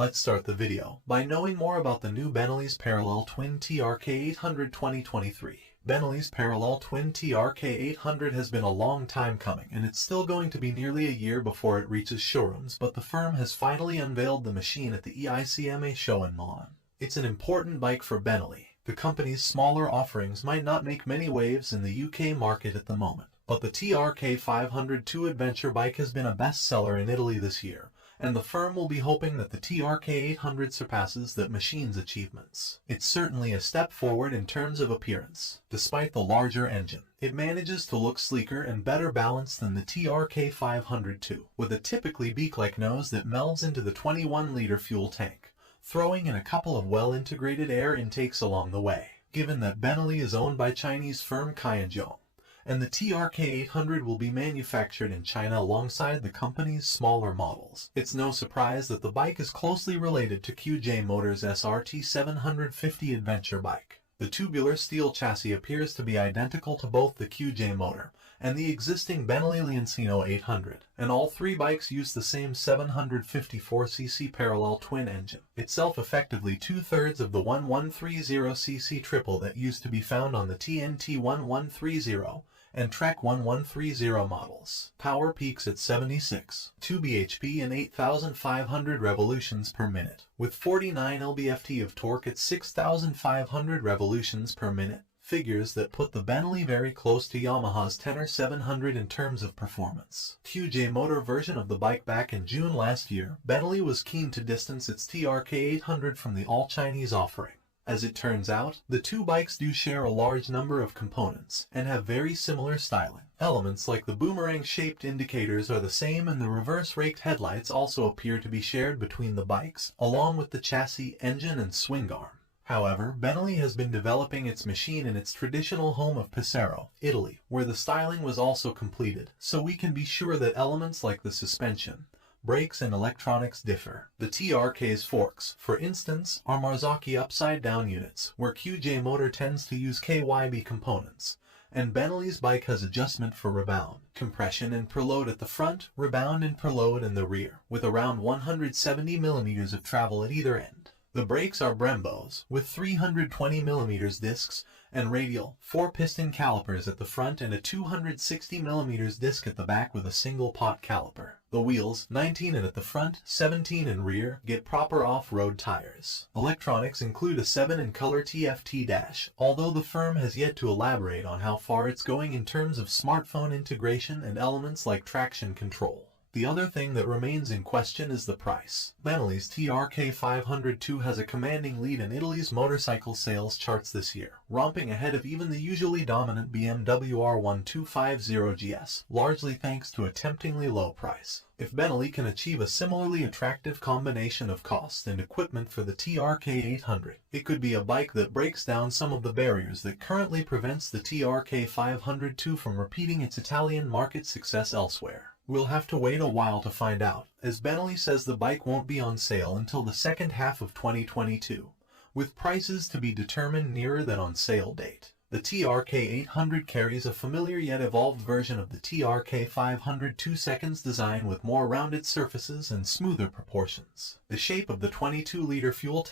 Let's start the video by knowing more about the new Benelli's Parallel Twin TRK800 2023. Benelli's Parallel Twin TRK800 has been a long time coming, and it's still going to be nearly a year before it reaches showrooms, but the firm has finally unveiled the machine at the EICMA show in Milan. It's an important bike for Benelli. The company's smaller offerings might not make many waves in the UK market at the moment, but the TRK500 adventure bike has been a bestseller in Italy this year, and the firm will be hoping that the TRK800 surpasses that machine's achievements. It's certainly a step forward in terms of appearance. Despite the larger engine, it manages to look sleeker and better balanced than the TRK500 with a typically beak-like nose that melds into the 21-liter fuel tank, throwing in a couple of well-integrated air intakes along the way. Given that Benelli is owned by Chinese firm Qianzhou, and the TRK800 will be manufactured in China alongside the company's smaller models, it's no surprise that the bike is closely related to QJ Motors' SRT 750 adventure bike. The tubular steel chassis appears to be identical to both the QJ motor and the existing Benelli Leoncino 800, and all three bikes use the same 754cc parallel twin engine, itself effectively two-thirds of the 1130cc triple that used to be found on the TNT 1130 and Trek 1130 models. Power peaks at 76, 2 bhp and 8,500 revolutions per minute, with 49 lb-ft of torque at 6,500 revolutions per minute, figures that put the Benelli very close to Yamaha's Tenor 700 in terms of performance. QJ Motor version of the bike. Back in June last year, Benelli was keen to distance its TRK800 from the all-Chinese offering. As it turns out, the two bikes do share a large number of components and have very similar styling. Elements like the boomerang-shaped indicators are the same, and the reverse-raked headlights also appear to be shared between the bikes, along with the chassis, engine, and swing arm. However, Benelli has been developing its machine in its traditional home of Pesaro, Italy, where the styling was also completed, so we can be sure that elements like the suspension, brakes, and electronics differ. The TRK's forks, for instance, are Marzocchi upside-down units, where QJ Motor tends to use KYB components, and Benelli's bike has adjustment for rebound, compression, and preload at the front, rebound and preload in the rear, with around 170 mm of travel at either end. The brakes are Brembos, with 320 mm discs, and radial, 4-piston calipers at the front and a 260 mm disc at the back with a single pot caliper. The wheels, 19 in at the front, 17 in rear, get proper off-road tires. Electronics include a 7-in color TFT dash, although the firm has yet to elaborate on how far it's going in terms of smartphone integration and elements like traction control. The other thing that remains in question is the price. Benelli's TRK500 has a commanding lead in Italy's motorcycle sales charts this year, romping ahead of even the usually dominant BMW R1250 GS, largely thanks to a temptingly low price. If Benelli can achieve a similarly attractive combination of cost and equipment for the TRK800, it could be a bike that breaks down some of the barriers that currently prevents the TRK500 from repeating its Italian market success elsewhere. We'll have to wait a while to find out, as Benelli says the bike won't be on sale until the second half of 2022, with prices to be determined nearer than on sale date. The TRK800 carries a familiar yet evolved version of the TRK500 2-seconds design with more rounded surfaces and smoother proportions. The shape of the 22-liter fuel tank